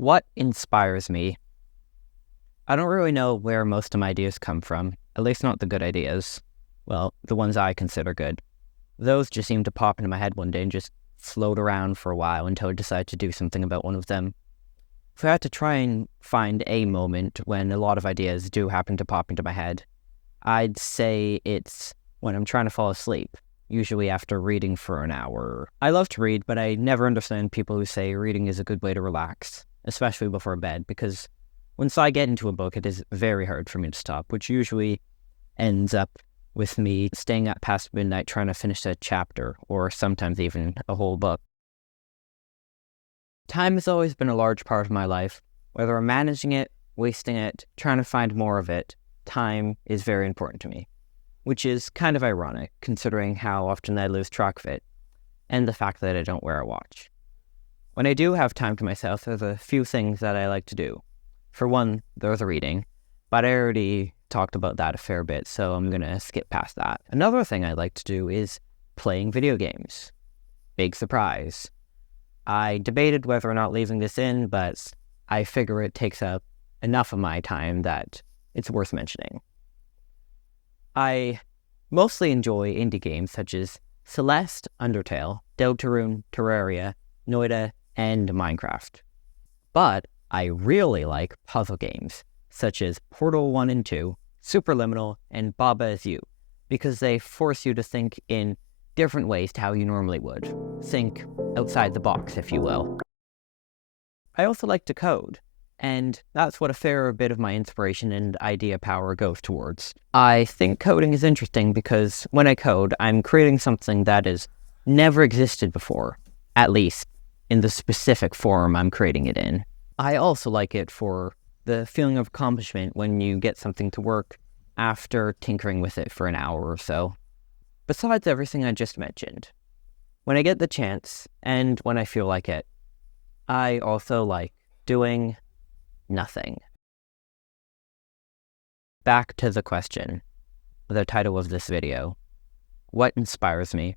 What inspires me? I don't really know where most of my ideas come from, at least not the good ideas. Well, the ones I consider good. Those just seem to pop into my head one day and just float around for a while until I decide to do something about one of them. If I had to try and find a moment when a lot of ideas do happen to pop into my head, I'd say it's when I'm trying to fall asleep, usually after reading for an hour. I love to read, but I never understand people who say reading is a good way to relax, especially before bed, because once I get into a book, it is very hard for me to stop, which usually ends up with me staying up past midnight trying to finish a chapter, or sometimes even a whole book. Time has always been a large part of my life. Whether I'm managing it, wasting it, trying to find more of it, time is very important to me, which is kind of ironic considering how often I lose track of it, and the fact that I don't wear a watch. When I do have time to myself, there's a few things that I like to do. For one, there's reading, but I already talked about that a fair bit, so I'm going to skip past that. Another thing I like to do is playing video games. Big surprise. I debated whether or not leaving this in, but I figure it takes up enough of my time that it's worth mentioning. I mostly enjoy indie games such as Celeste, Undertale, Deltarune, Terraria, Noida, and Minecraft. But I really like puzzle games, such as Portal 1 and 2, Superliminal, and Baba Is You, because they force you to think in different ways to how you normally would. Think outside the box, if you will. I also like to code, and that's what a fair bit of my inspiration and idea power goes towards. I think coding is interesting because when I code, I'm creating something that has never existed before, at least in the specific form I'm creating it in. I also like it for the feeling of accomplishment when you get something to work after tinkering with it for an hour or so. Besides everything I just mentioned, when I get the chance and when I feel like it, I also like doing nothing. Back to the question, the title of this video. What inspires me?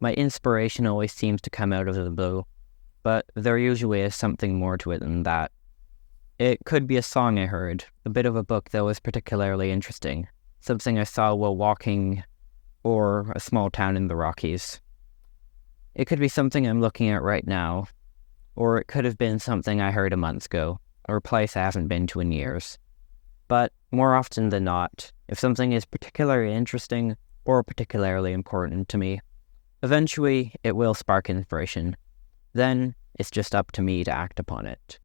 My inspiration always seems to come out of the blue, but there usually is something more to it than that. It could be a song I heard, a bit of a book that was particularly interesting, something I saw while walking, or a small town in the Rockies. It could be something I'm looking at right now, or it could have been something I heard a month ago, or a place I haven't been to in years. But more often than not, if something is particularly interesting or particularly important to me, eventually it will spark inspiration. Then it's just up to me to act upon it.